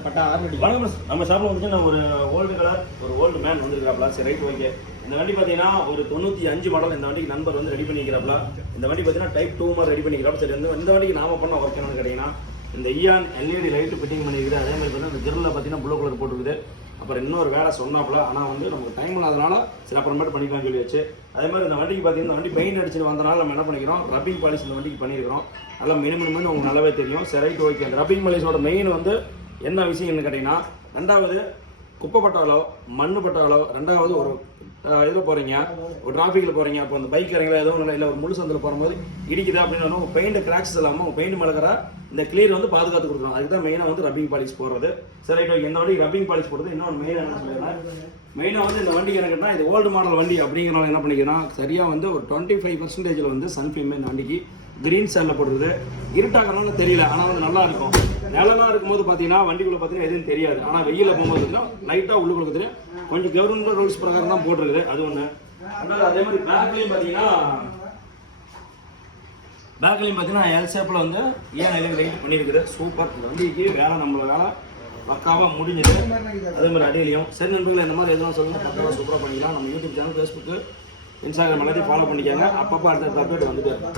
Sir பட்டா 6 அடி. வணக்கம் sir. நம்ம ஷாப்பில் வந்து நான் ஒரு ஓல்டு கலர் ஒரு ஓல்டு மேன் வந்துருக்காப்ல. சரி ரைட் ஓகே. இந்த வண்டி பார்த்தீங்கன்னா ஒரு 95 மாடல். இந்த வண்டிக்கு நண்பர் வந்து ரெடி பண்ணிக்கிறாப்ல. இந்த வண்டி பார்த்தீங்கன்னா டைப் 2 மாதிரி ரெடி பண்ணிக்கிறாப்ல. சரி இந்த வண்டிக்கு நாம பண்ண ஒர்க் என்னன்னு கேட்டிங்கன்னா இந்த இயான் எல்இடி லைட்டு ஃபிட்டிங் பண்ணிக்கிறேன். அதே மாதிரி பார்த்தீங்கன்னா இந்த கிரில்ல பார்த்தீங்கன்னா ப்ளூ கலர் போட்டுருக்குது. அப்புறம் இன்னொரு வேலை சொன்னாப்புல, ஆனால் வந்து நமக்கு டைம் இல்லாதனால சரி அப்புறமேட்டு பண்ணிக்கலாம்னு சொல்லியாச்சு. அதே மாதிரி இந்த வண்டிக்கு பார்த்தீங்கன்னா இந்த வண்டி பெயிண்ட் அடிச்சுட்டு வந்தனால நம்ம என்ன பண்ணிக்கிறோம், ரப்பிங் பாலிஷ் இந்த வண்டிக்கு பண்ணியிருக்கிறோம். நல்லா மினிமம் உங்களுக்கு நல்லாவே தெரியும். சரி ரைட் ஓகே. அந்த ரப்பிங் பாலிஷோட மெயின் வந்து என்ன விஷயம்னு கேட்டிங்கன்னா, ரெண்டாவது குப்பை பட்டாலோ மண் பட்டாலோ, ரெண்டாவது ஒரு இதில் போகிறீங்க, ஒரு டிராஃபிக்கில் போகிறீங்க, அப்போ அந்த பைக் இறங்கல ஏதோ ஒன்று இல்லை ஒரு முழு சந்தில் போகும்போது இடிக்குது அப்படின்னா உங்கள் பெயிண்ட் கிராக்ஸ் இல்லாமல் உங்கள் பெயிண்ட் மலக்கிற இந்த கிளியர் வந்து பாதுகாத்து கொடுக்கணும். அதுக்கு தான் மெயினாக வந்து ரப்பிங் பாலிஷ் போடுறது. சரி ரைட் ஓகே. இந்த வண்டி ரப்பிங் பாலிஷ் போடுறது இன்னொன்று மெயினாக என்ன சொல்லிடுறேன், மெயினாக வந்து இந்த வண்டி எனக்குன்னா இது ஓல்டு மாடல் வண்டி அப்படிங்கிறனால என்ன பண்ணிக்கிறோம், சரியாக வந்து ஒரு 25% வந்து சன்ஃபில்ம் இந்த வண்டிக்கு கிரீன் சேரில் போடுறது. இருட்டாக்கணும்னு தெரியல, ஆனால் வந்து நல்லா இருக்கும். நிழலாக இருக்கும்போது பார்த்தீங்கன்னா வண்டிக்குள்ளே பார்த்தீங்கன்னா எதுவும் தெரியாது. ஆனால் வெயிலில் போகும்போது பார்த்தீங்கன்னா லைட்டாக உள்ளுக்குள்ள தெரியும். கொஞ்சம் கவர்மெண்ட் ரூல்ஸ் பிரகாரம் தான் போட்டுருக்குது, அது ஒன்று. அதே மாதிரி பேக்லேயும் பார்த்தீங்கன்னா எல் ஷேப்பில் வந்து ஏன் லைட் பண்ணியிருக்குது. சூப்பர். இந்த வண்டிக்கு வேலை நம்மளோட வேலை பக்காவாக முடிஞ்சது. அதே மாதிரி அடியிலையும் சரி நண்பர்கள் இந்த மாதிரி எதுவும் சொல்லுங்கள், பக்காவாக சூப்பராக பண்ணிக்கலாம். நம்ம யூடியூப் சேனல், ஃபேஸ்புக்கு, இன்ஸ்டாகிராம் எல்லாத்தையும் ஃபாலோ பண்ணிக்காங்க. அப்பப்போ அடுத்த அப்டேட் வந்துட்டு இருக்கும்.